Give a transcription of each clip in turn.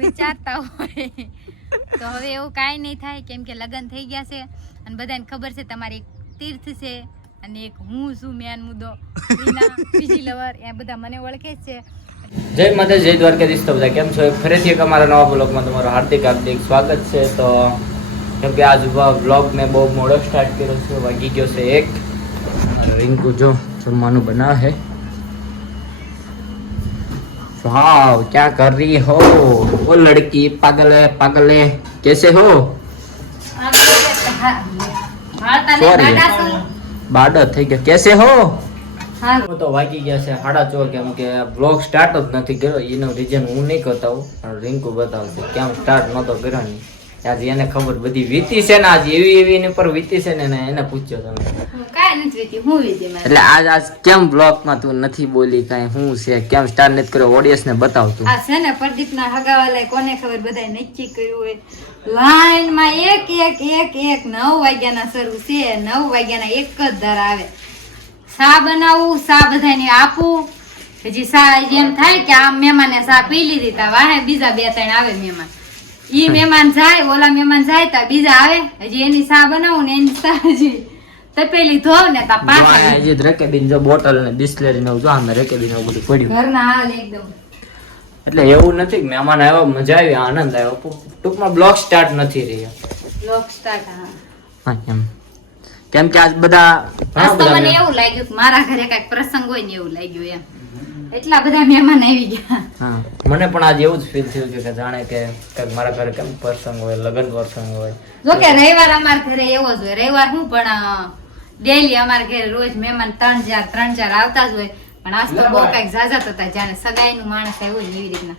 વિચારતા હોય. તો હવે એવું કાંઈ નહીં થાય, કેમ કે લગ્ન થઈ ગયા છે અને બધાને ખબર છે તમારી તીર્થ છે અને એક હું છું મેન મુદ્દો. બીજી લવર એ બધા મને ઓળખે છે. જય માતા જય દ્વારકાધીશ તો બધા કેમ છો? ફરીથી એક અમારા નવા બ્લોગમાં તમારું હાર્દિક હાર્દિક સ્વાગત છે. તો કેમ કે આજ બ્લોગ મેં બહુ મોડો સ્ટાર્ટ કર્યો છે, વાગી ગયો છે એક. રિંકુ જો જમવાનું બનાવે. છે વાવ क्या कर रही हो वो लड़की पागल है पागल है कैसे हो Sorry. બાડો થઈ ગયો કેસે હો હું તો વાગી ગયા છે સાડા ચોર કેમ કે બ્લોગ સ્ટાર્ટ જ નથી કર્યો એનું રીઝન હું નહીં બતાવું પણ રિંકુ બતાવશે કેમ સ્ટાર્ટ નહોતો કર્યો ને આજે એને ખબર બધી વીતી છે ને આજ એવી એવી એની પર વીતી છે ને એને- એને પૂછ્યો તમે. કાંઈ નથી વીતી હું વીતી એટલે આજ આજ કેમ બ્લોગમાં તું નથી બોલી કાંઈ? હું છે? કેમ સ્ટાર નથી કર્યો? ઓડિયન્સ ને બતાવતું. આ છે ને પ્રદીપના હગાવાલાએ કોને ખબર? બધાય નક્કી કર્યું હોય. લાઈનમાં એક એક એક એક નવ વાગ્યાના શરૂ છે. નવ વાગ્યાના એક જ ધાર આવે. સા બનાવું? સા બધાને આપું? હજી સા એમ થાય કે આ મહેમાને સા પી લીધી તા. વાહે બીજા બે ત્રણ આવે મહેમાન. ઈ મહેમાન જાય ઓલા મહેમાન જાય તા બીજા આવે. હજી એની સા બનાવું ને એની સા હજી તપેલી ધોવ ને તા પાછા જે રેકેબીન જો બોટલ ને બિસ્લેરી ને જો આમે રેકેબીન એવું બધું પડ્યું. ઘરના હાલ એકદમ. એટલે એવું નથી કે મહેમાન આવ્યો મજા આવી આનંદ આવ્યો. ટૂંકમાં બ્લોક સ્ટાર્ટ નથી રહ્યો. બ્લોક સ્ટાર્ટ હા. એમ. કેમ કે આજ બધા મને એવું લાગ્યું કે મારા ઘરે કંઈક પ્રસંગ હોય ને એવું લાગ્યું એમ. એટલા બધા મહેમાન આવી ગયા. હા. મને પણ આજે એવું જ ફીલ થયું છે કે જાણે કે કંઈક મારા ઘરે કેમ પ્રસંગ હોય લગ્ન પ્રસંગ હોય. જો કે રવિવાર અમારા ઘરે એવો જ હોય. રવિવાર હું પણ ડેલી અમારા ઘરે રોજ મહેમાન ત્રણ ચાર ત્રણ ચાર આવતા જ હોય. પણ આજ તો બહુ કંઈક ઝાઝા હતા જાણે સગાઈ નું માણસ આવ્યું જ એવી રીતના.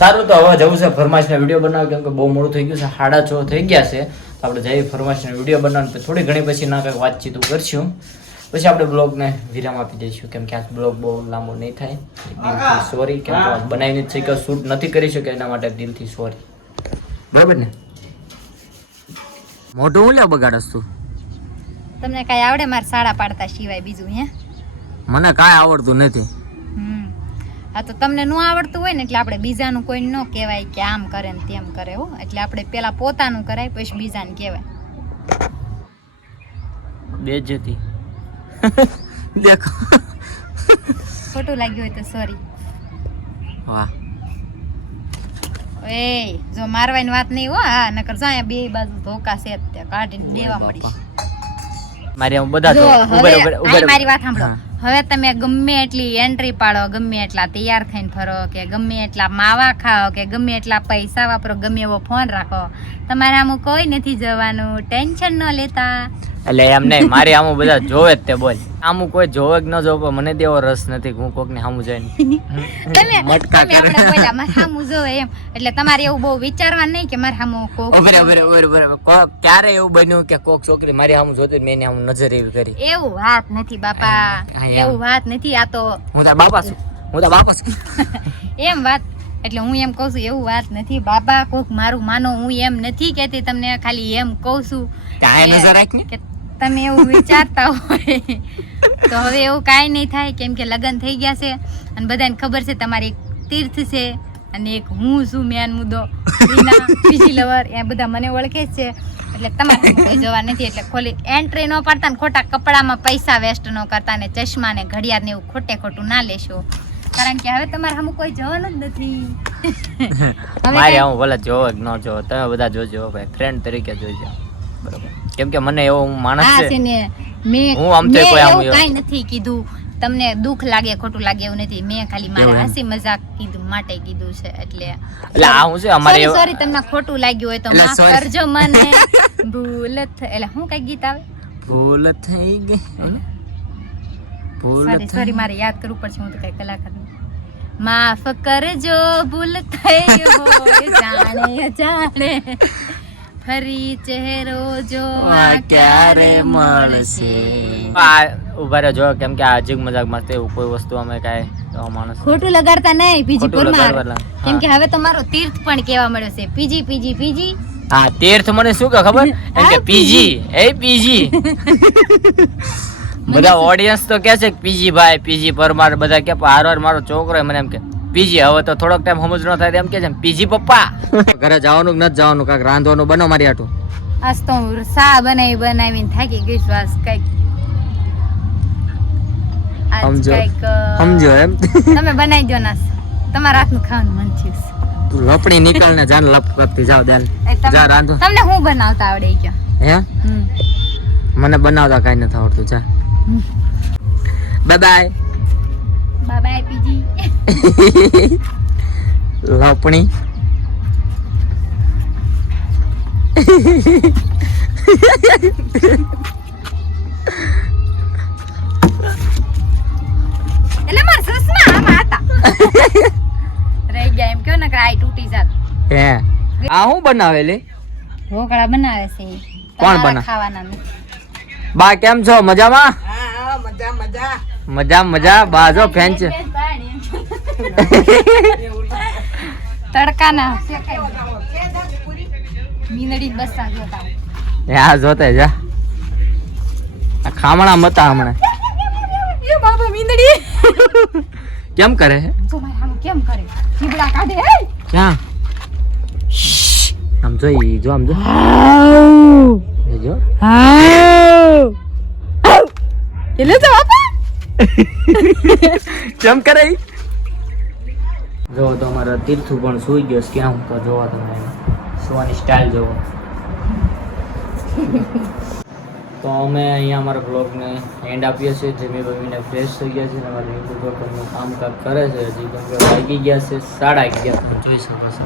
સારું તો હવે જવું છે ફરમાશના વીડિયો બનાવ કેમ કે બહુ મોડું થઈ ગયું છે. સાડા છ થઈ ગયા છે. આપણે ફરમાશ ના વીડિયો બનાવવાનું થોડી ઘણી પછી ના કંઈક વાતચીત કરશું. પછી આપણે બ્લોગને વિરામ આપી દઈશું. કેમ કે આ બ્લોગ બહુ લાંબો નહીં થાય. દિલથી સોરી કેમ કે બનાવીને જ છે કે શૂટ નથી કરી શકે એના માટે દિલથી સોરી બરાબર ને? મોઢું હું લે બગાડસ તું? તમને કાંઈ આવડે મારે સાડા પાડતા સિવાય બીજું હે? મને કાંઈ આવડતું નથી. હા તો તમને ન આવડતું હોય ને એટલે આપણે બીજાનું કોઈ ન કહેવાય કે આમ કરે ને તેમ કરે હો. એટલે આપણે પહેલાં પોતાનું કરાય પછી બીજાને કહેવાય. બે જતી દેખો. ખોટું લાગ્યું હોય તો સોરી વાહ. એ જો મારવાની વાત નહીં હો હા નકર જાય બે બાજુ ધોકા છે તે કાઢીને દેવા મળી મારી આમ બધા જો હવે. મારી વાત સાંભળો. હવે તમે ગમે એટલી એન્ટ્રી પાડો ગમે એટલા તૈયાર થઈને ફરો કે ગમે એટલા માવા ખાઓ કે ગમે એટલા પૈસા વાપરો ગમે એવો ફોન રાખો તમારે આમ કોઈ નથી જવાનું ટેન્શન ન લેતા. એટલે એમ નહીં મારી આમ બધા જોવે જ તે બોલ. આમ કોઈ જોવે કે ન જોવે પણ મને તેવો રસ નથી હું કોક ને સામું જઈને. તમે મટકા તમે આપણે બોલ્યા મારે સામું જોવે એમ. એટલે તમારે એવું બહુ વિચારવા નહીં કે મારે સામું કોક ઓબરે ઓબરે ઓબરે ઓબરે કોક ક્યારે એવું બન્યું કે કોક છોકરી મારી સામું જોતી મેં એની આમ નજર એવી કરી? એવું વાત નથી બાપા. એવું વાત નથી આ તો હું તાર બાપા છું. હું તાર બાપા છું. એમ વાત. એટલે હું એમ કહું છું એવું વાત નથી. બાપા કોક મારું માનો હું એમ નથી કહેતી તમને ખાલી એમ કહું છું ત્યાં કે- નજર રાખ કે તમે એવું વિચારતા હોય તો હવે એવું કાંઈ નહીં થાય કેમ કે લગ્ન થઈ ગયા છે અને બધાને ખબર છે તમારી એક તીર્થ છે અને એક હું છું મેન મુદ્દો. બીજી લવર એ બધા મને ઓળખે છે. એટલે તમારે કોઈ જવા નથી એટલે ખોલી એન્ટ્રી ન પાડતા ને ખોટા કપડામાં પૈસા વેસ્ટ ન કરતા ને ચશ્મા ને ઘડિયાળ ને એવું ખોટે ખોટું ના લેશો. કારણ કે હવે તમારે હમ કોઈ જવાનું જ નથી. મારે હું ભલે જોવો ન જોવો તમે બધા જોજો ભાઈ ફ્રેન્ડ તરીકે જોજો. બરોબર. કેમ કે મને એવો માણસ છે. ને મેં હું આમ તો કોઈ આમ એવું એવું- નથી કીધું. તમને દુઃખ લાગે ખોટું લાગે એવું નથી. મેં ખાલી મારા હસી મજાક કીધું માટે કીધું છે એટલે એટલે આ હું છે અમારે સોરી સોરી તમને ખોટું લાગ્યું હોય તો માફ કરજો મને. ભૂલ થ- એટલે હું કઈ ગીત આવે? ભૂલ થઈ ગઈ. ભૂલ સોરી સોરી મારે યાદ કરવું પડશે હું તો કઈ કલાકાર માફ કરજો ભૂલ થઈ હોય જાણે જાણે. ફરી ચહેરો જો આ ક્યારે મળશે? આ ઊભા રહ્યો જો કેમ કે આ જીગ મજાકમાં એવું કોઈ વસ્તુ અમે કાંઈ એવો માણસ ખોટું લગાડતા નહીં પીજી પરમાર. કેમ કે હવે તમારો તીર્થ પણ કેવા મળ્યો છે. PG PG PG. હા તીર્થ મને શું કે ખબર? એમ કે પીજી. એ પીજી. બધા ઓડિયન્સ તો કે છે કે પીજી ભાઈ પીજી પરમાર બધા કે હાર મારો છોકરો. મને એમ કે. પીજી. હવે તો થોડોક ટાઈમ સમજ ન થાય એમ કે છે પીજી પપ્પા. ઘરે જવાનું કે નથી જવાનું? કાંઈક રાંધવાનું બનો મારી આટું આજ તો હું સા બનાવી બનાવીને થાકી ગઈ છું આજ કંઈક. સમજો. સમજો એમ. તમે બનાવી દો ના તમારા હાથનું ખાવાનું મન છે. તું લપડી નીકળ ને જાન લપ લપતી જાવ દેન જા રાંધો. તમને હું બનાવતા આવડે ઈ હે? મને બનાવતા કાઈ નથી આવડતું. જા. બાય બાય બાય લપણી. એટલે મારા સસમા આમાં હતા. રહી ગયા એમ કયો ને આઈ તૂટી જાત. હે. આ હું ઢોકળા બનાવે છે. કોણ ખાવાના બા કેમ છો? મજામાં? મજા મજા. બા જો ફેન છે. તડકાના. મીનડી બસ જોતા આ જોતે જા. આ ખામણા મતા હમણાં. એ બાબા મીનડી કેમ કરે હે? જો મારે આમ કેમ કરે? જીબડા કાઢે હે? ક્યાં? આમ જોઈ ઈ જો આમ જો. જો. એટલે તો બાપા. કેમ કરે ઈ જો તો અમારા તીર્થુ પણ સુઈ ગયો ક્યાં હું જોવો તમે. સુવાની સ્ટાઇલ જોવો. તો અમે અહીંયા અમારા બ્લોગને એન્ડ આપીએ છીએ. જમી બમીને ફ્રેશ થઈ ગયા છે અને અમારા પર પણ કામકાજ કરે છે. હજી કેમ કે વાગી ગયા છે સાડા અગિયાર. જોઈ શકો છો.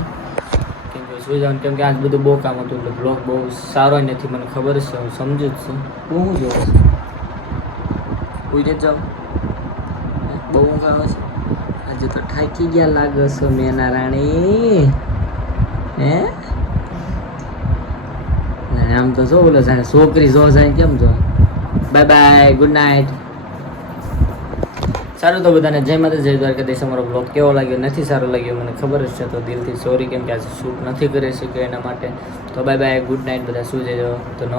કેમ કે સુઈ જવાનું કેમ કે આજ બધું બહુ કામ હતું એટલે બ્લોગ બહુ સારો નથી. મને ખબર છે, હું સમજુ જ છું. હું જોઉં છું. ઉઈ જાઉં. બહુ આવે છે આજે તો થાકી ગયા લાગો છો મેના રાણી હે આમ તો જો બોલો જાણે છોકરી જો જાય કેમ જો? બાય બાય ગુડ નાઇટ સારું તો બધાને જય માતા જય દ્વારકાધીશ. અમારો બ્લોગ કેવો લાગ્યો? નથી સારો લાગ્યો? મને ખબર જ છે તો દિલથી સોરી કેમ કે આજે શૂટ નથી કરી શક્યો એના માટે. તો બાય બાય ગુડ નાઇટ બધા શું જજો. તો